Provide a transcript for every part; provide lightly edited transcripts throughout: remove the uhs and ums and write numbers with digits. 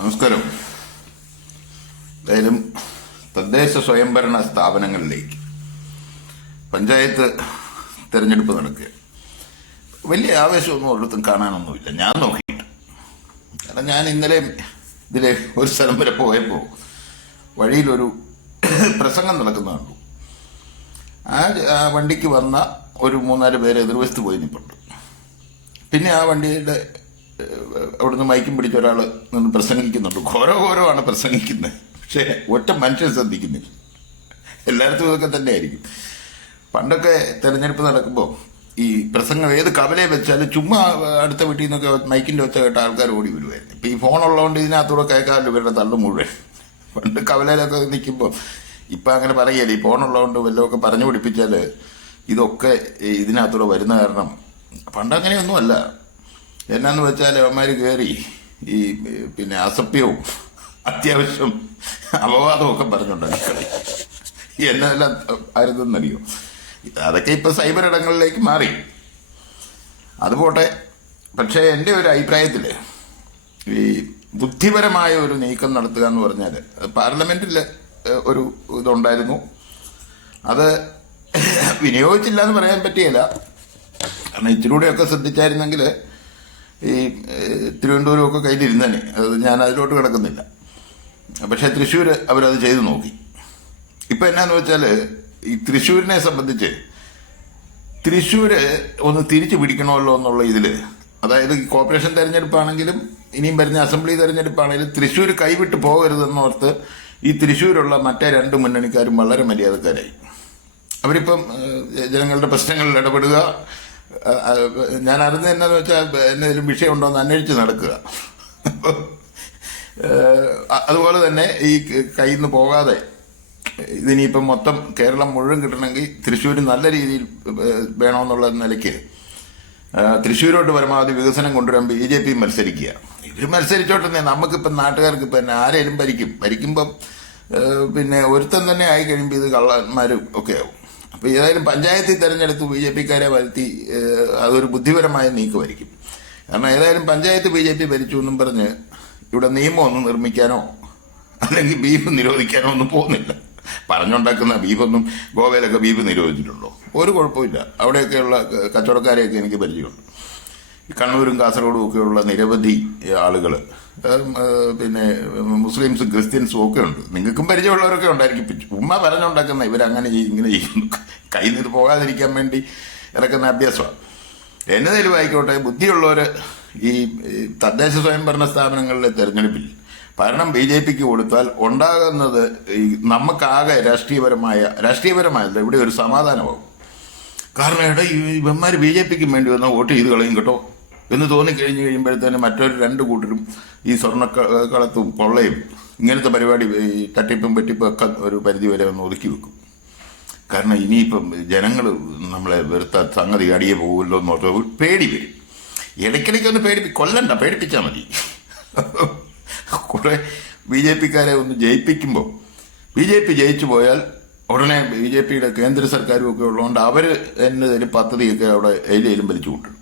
നമസ്കാരം. എന്തായാലും തദ്ദേശ സ്വയംഭരണ സ്ഥാപനങ്ങളിലേക്ക് പഞ്ചായത്ത് തെരഞ്ഞെടുപ്പ് നടക്കുക. വലിയ ആവേശമൊന്നും ഒരിടത്തും കാണാനൊന്നുമില്ല, ഞാൻ നോക്കിയിട്ട്. കാരണം ഞാൻ ഇന്നലെ ഇതിലെ ഒരു സ്ഥലം വരെ പോയപ്പോൾ വഴിയിലൊരു പ്രസംഗം നടക്കുന്ന കണ്ടു. ആ വണ്ടിക്ക് വന്ന ഒരു 3-4 പേര് എതിർവശത്ത് പോയി നിൽപ്പുണ്ട്. പിന്നെ ആ വണ്ടിയുടെ അവിടുന്ന് മൈക്കും പിടിച്ച ഒരാൾ നിന്ന് പ്രസംഗിക്കുന്നുണ്ട്. ഘോരഘോരമാണ് പ്രസംഗിക്കുന്നത്, പക്ഷേ ഒറ്റ മനുഷ്യൻ ശ്രദ്ധിക്കുന്നില്ല. എല്ലായിടത്തും ഇതൊക്കെ തന്നെ ആയിരിക്കും. പണ്ടൊക്കെ തെരഞ്ഞെടുപ്പ് നടക്കുമ്പോൾ ഈ പ്രസംഗം ഏത് കവലയെ വെച്ചാലും ചുമ്മാ അടുത്ത വീട്ടിൽ നിന്നൊക്കെ മൈക്കിൻ്റെ ഒച്ച കേട്ട ആൾക്കാർ ഓടി വരുമായിരുന്നു. ഇപ്പം ഈ ഫോണുള്ളതുകൊണ്ട് ഇതിനകത്തൂടെ കേൾക്കാമല്ലോ ഇവരുടെ തള്ളു മുഴുവൻ. പണ്ട് കവലയിലൊക്കെ നിൽക്കുമ്പോൾ ഇപ്പം അങ്ങനെ പറയുകയില്ല. ഈ ഫോണുള്ളതുകൊണ്ട് വല്ലതൊക്കെ പറഞ്ഞു പിടിപ്പിച്ചാൽ ഇതൊക്കെ ഇതിനകത്തൂടെ വരുന്ന കാരണം പണ്ടങ്ങനെയൊന്നുമല്ല. എന്നാന്ന് വെച്ചാൽ അവന്മാർ കയറി ഈ പിന്നെ അസഭ്യവും അത്യാവശ്യം അപവാദവും ഒക്കെ പറഞ്ഞുണ്ടാക്കി എന്നെല്ലാം ആയിരുന്നെന്നറിയോ. അതൊക്കെ ഇപ്പം സൈബർ ഇടങ്ങളിലേക്ക് മാറി. അതുപോട്ടെ. പക്ഷേ എൻ്റെ ഒരു അഭിപ്രായത്തിൽ ഈ ബുദ്ധിപരമായ ഒരു നീക്കം നടത്തുക എന്ന് പറഞ്ഞാൽ പാർലമെന്റിൽ ഒരു ഇതുണ്ടായിരുന്നു. അത് വിനിയോഗിച്ചില്ല എന്ന് പറയാൻ പറ്റിയില്ല. കാരണം ഇച്ചിരൂടെയൊക്കെ ശ്രദ്ധിച്ചായിരുന്നെങ്കിൽ ഈ തിരുവനന്തപുരമൊക്കെ കയ്യിലിരുന്നേനെ. അത് ഞാൻ അതിലോട്ട് കിടക്കുന്നില്ല. പക്ഷെ തൃശ്ശൂർ അവരത് ചെയ്തു നോക്കി. ഇപ്പം എന്നാന്ന് വെച്ചാൽ ഈ തൃശ്ശൂരിനെ സംബന്ധിച്ച് തൃശ്ശൂർ ഒന്ന് തിരിച്ചു പിടിക്കണമല്ലോ എന്നുള്ള ഇതിൽ, അതായത് ഈ കോർപ്പറേഷൻ തെരഞ്ഞെടുപ്പാണെങ്കിലും ഇനിയും വരുന്ന അസംബ്ലി തെരഞ്ഞെടുപ്പാണെങ്കിലും തൃശ്ശൂർ കൈവിട്ട് പോകരുതെന്നോർത്ത് ഈ തൃശ്ശൂരുള്ള മറ്റേ 2 മുന്നണിക്കാരും വളരെ മര്യാദക്കാരായി. അവരിപ്പം ജനങ്ങളുടെ പ്രശ്നങ്ങളിൽ ഇടപെടുക, ഞാൻ അറിഞ്ഞത് എന്നാന്ന് വെച്ചാൽ എന്തെങ്കിലും വിഷയമുണ്ടോ എന്ന് അന്വേഷിച്ച് നടക്കുക. അതുപോലെ തന്നെ ഈ കയ്യിൽ നിന്ന് പോകാതെ ഇതിനിപ്പം മൊത്തം കേരളം മുഴുവൻ കിട്ടണമെങ്കിൽ തൃശ്ശൂർ നല്ല രീതിയിൽ വേണമെന്നുള്ള നിലയ്ക്ക് തൃശ്ശൂരോട്ട് പരമാവധി വികസനം കൊണ്ടുവരാൻ BJP മത്സരിക്കുക. ഇവർ മത്സരിച്ചോട്ടെ, നമുക്കിപ്പം നാട്ടുകാർക്ക് ഇപ്പം ആരെങ്കിലും ഭരിക്കുമ്പം പിന്നെ ഒരുത്തം തന്നെ ആയി കഴിയുമ്പോൾ ഇത് കള്ളന്മാരും ഒക്കെ ആവും. അപ്പോൾ ഏതായാലും പഞ്ചായത്തിൽ തെരഞ്ഞെടുത്ത് BJPക്കാരെ വരുത്തി അതൊരു ബുദ്ധിപരമായ നീക്കമായിരിക്കും. കാരണം ഏതായാലും പഞ്ചായത്ത് BJP ഭരിച്ചു എന്നും പറഞ്ഞ് ഇവിടെ നിയമമൊന്നും നിർമ്മിക്കാനോ അല്ലെങ്കിൽ ബീഫ് നിരോധിക്കാനോ ഒന്നും പോകുന്നില്ല. പറഞ്ഞുണ്ടാക്കുന്ന ബീഫൊന്നും ഗോവയിലൊക്കെ ബീഫ് നിരോധിച്ചിട്ടുണ്ടോ? ഒരു കുഴപ്പമില്ല. അവിടെയൊക്കെയുള്ള കച്ചവടക്കാരെയൊക്കെ എനിക്ക് പരിചയമുണ്ട്. കണ്ണൂരും കാസർഗോഡും ഒക്കെയുള്ള നിരവധി ആളുകൾ, പിന്നെ മുസ്ലിംസും ക്രിസ്ത്യൻസും ഒക്കെ ഉണ്ട്. നിങ്ങൾക്കും പരിചയമുള്ളവരൊക്കെ ഉണ്ടായിരിക്കും. ഉമ്മ പറഞ്ഞുണ്ടാക്കുന്ന ഇവരങ്ങനെ ചെയ്യും ഇങ്ങനെ ചെയ്യുന്നു, കയ്യിൽ നിന്ന് പോകാതിരിക്കാൻ വേണ്ടി ഇറക്കുന്ന അഭ്യാസമാണ്. എന്നതേലും ആയിക്കോട്ടെ, ബുദ്ധിയുള്ളവർ ഈ തദ്ദേശ സ്വയംഭരണ സ്ഥാപനങ്ങളിലെ തെരഞ്ഞെടുപ്പിൽ ഭരണം BJPക്ക് കൊടുത്താൽ ഉണ്ടാകുന്നത് ഈ നമുക്കാകെ രാഷ്ട്രീയപരമായല്ല ഇവിടെ ഒരു സമാധാനമാകും. കാരണം ഇവന്മാർ BJPക്ക് വേണ്ടി വന്നാൽ വോട്ട് ചെയ്ത് കളയും കേട്ടോ എന്ന് തോന്നിക്കഴിഞ്ഞ് കഴിയുമ്പോഴത്തേന് മറ്റൊരു 2 കൂട്ടരും ഈ സ്വർണ്ണക്കളത്തും കൊള്ളയും ഇങ്ങനത്തെ പരിപാടി ഈ തട്ടിപ്പും വെട്ടിപ്പും ഒക്കെ ഒരു പരിധി വരെ ഒന്ന് ഒതുക്കി വെക്കും. കാരണം ഇനിയിപ്പം ജനങ്ങൾ നമ്മളെ വെറുത്ത സംഗതി അടിയെ പോകുമല്ലോ എന്നോർത്ത് പേടി വരും. ഇടയ്ക്കിടയ്ക്കൊന്ന് കൊല്ലണ്ട, പേടിപ്പിച്ചാൽ മതി. കുറെ BJPക്കാരെ ഒന്ന് ജയിപ്പിക്കുമ്പോൾ BJP ജയിച്ചു പോയാൽ ഉടനെ BJPയുടെ കേന്ദ്ര സർക്കാരും ഒക്കെ ഉള്ളതുകൊണ്ട് അവർ എന്നതിന് പദ്ധതിയൊക്കെ അവിടെ എയിലും വലിച്ചു കൊണ്ടുവരും.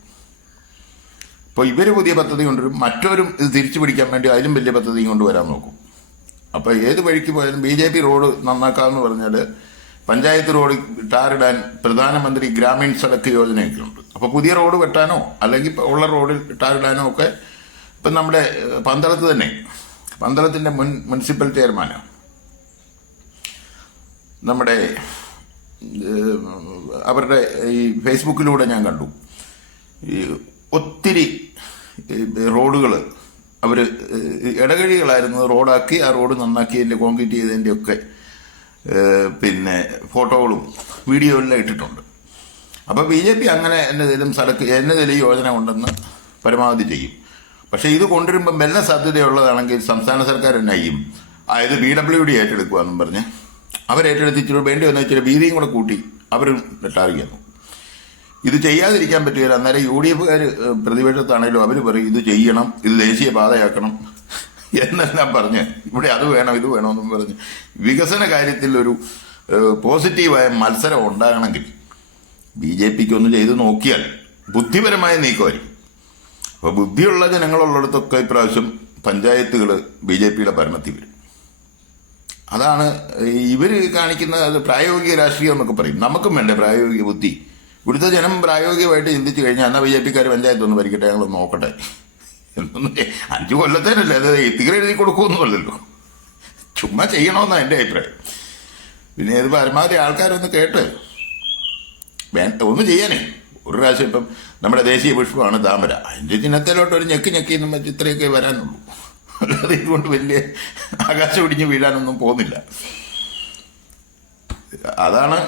അപ്പോൾ ഇവർ പുതിയ പദ്ധതി കൊണ്ടുവരും, മറ്റവരും ഇത് തിരിച്ചു പിടിക്കാൻ വേണ്ടി അതിലും വലിയ പദ്ധതിയും കൊണ്ടുവരാൻ നോക്കും. അപ്പോൾ ഏത് വഴിക്ക് പോയാലും BJP റോഡ് നന്നാക്കാമെന്ന് പറഞ്ഞാൽ പഞ്ചായത്ത് റോഡ് ടാറിടാൻ പ്രധാനമന്ത്രി ഗ്രാമീൺ സടക്ക് യോജനയൊക്കെ ഉണ്ട്. അപ്പോൾ പുതിയ റോഡ് വെട്ടാനോ അല്ലെങ്കിൽ ഉള്ള റോഡിൽ ടാറിടാനോ ഒക്കെ ഇപ്പം നമ്മുടെ പന്തളത്ത് തന്നെ, പന്തളത്തിൻ്റെ മുനിസിപ്പൽ ചെയർമാനാണ് നമ്മുടെ, അവരുടെ ഈ ഫേസ്ബുക്കിലൂടെ ഞാൻ കണ്ടു. ഈ ഒത്തിരി റോഡുകൾ അവർ ഇടകഴികളായിരുന്നു റോഡാക്കി ആ റോഡ് നന്നാക്കിയതിൻ്റെ കോൺക്രീറ്റ് ചെയ്തതിൻ്റെ ഒക്കെ പിന്നെ ഫോട്ടോകളും വീഡിയോ എല്ലാം ഇട്ടിട്ടുണ്ട്. അപ്പോൾ BJP അങ്ങനെ എന്നതിലും യോജന ഉണ്ടെന്ന് പരമാവധി ചെയ്യും. പക്ഷേ ഇത് കൊണ്ടുവരുമ്പം വല്ല സാധ്യതയുള്ളതാണെങ്കിൽ സംസ്ഥാന സർക്കാർ തന്നെ ചെയ്യും. അതായത് PWD ഏറ്റെടുക്കുകയെന്നും പറഞ്ഞ് അവരേറ്റെടുത്തിട്ട് വേണ്ടി വന്ന ഇച്ചിരി വീതിയും കൂടെ കൂട്ടി അവരും ടാറിക്കുന്നു. ഇത് ചെയ്യാതിരിക്കാൻ പറ്റുകയില്ല. അന്നേരം UDFകാർ പ്രതിപക്ഷത്താണെങ്കിലും അവർ പറയും ഇത് ചെയ്യണം, ഇത് ദേശീയ പാതയാക്കണം എന്നെല്ലാം പറഞ്ഞ് ഇവിടെ അത് വേണം ഇത് വേണമെന്നും പറഞ്ഞ് വികസന കാര്യത്തിൽ ഒരു പോസിറ്റീവായ മത്സരം ഉണ്ടാകണമെങ്കിൽ BJPക്ക് ഒന്ന് ചെയ്ത് നോക്കിയാൽ ബുദ്ധിപരമായ നീക്കമായിരിക്കും. അപ്പോൾ ബുദ്ധിയുള്ള ജനങ്ങളുള്ളിടത്തൊക്കെ ഇപ്രാവശ്യം പഞ്ചായത്തുകൾ BJPയുടെ ഭരണത്തിൽ വരും. അതാണ് ഇവർ കാണിക്കുന്ന അത് പ്രായോഗിക രാഷ്ട്രീയം എന്നൊക്കെ പറയും. നമുക്കും വേണ്ടേ പ്രായോഗിക ബുദ്ധി? ഇവിടുത്തെ ജനം പ്രായോഗികമായിട്ട് ചിന്തിച്ചു കഴിഞ്ഞാൽ എന്നാൽ BJPക്കാർ പഞ്ചായത്ത് ഒന്ന് ഭരിക്കട്ടെ, ഞങ്ങൾ നോക്കട്ടെ എന്നൊന്നും 5 കൊല്ലത്തേനല്ലേ, അത് എത്തിക്കൽ എഴുതി കൊടുക്കുമെന്നുമല്ലല്ലോ, ചുമ്മാ ചെയ്യണമെന്നാണ് എൻ്റെ അഭിപ്രായം. പിന്നെ ഇത് പരമാവധി ആൾക്കാരൊന്ന് കേട്ട് ഒന്ന് ചെയ്യാനേ. ഒരു പ്രാവശ്യം ഇപ്പം നമ്മുടെ ദേശീയ പുഷ്പമാണ് താമര, അതിൻ്റെ ചിഹ്നത്തിലോട്ട് ഒരു ഞെക്കി നമ്മൾ ഇത്രയൊക്കെ വരാനുള്ളൂ, അല്ലാതെ ഇതുകൊണ്ട് വലിയ ആകാശം ഇടിഞ്ഞ് വീഴാനൊന്നും പോകുന്നില്ല. അതാണ്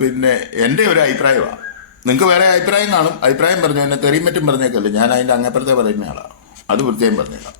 പിന്നെ എൻ്റെ ഒരു അഭിപ്രായമാണ്. നിങ്ങൾക്ക് വേറെ അഭിപ്രായം കാണും, അഭിപ്രായം പറഞ്ഞു എന്നെ തെറിയും മറ്റും പറഞ്ഞേക്കല്ലേ, ഞാൻ അതിൻ്റെ അങ്ങപ്പുറത്തെ പറയുന്ന ആളാണ്, അത് വൃത്തിയായും പറഞ്ഞേക്കാം.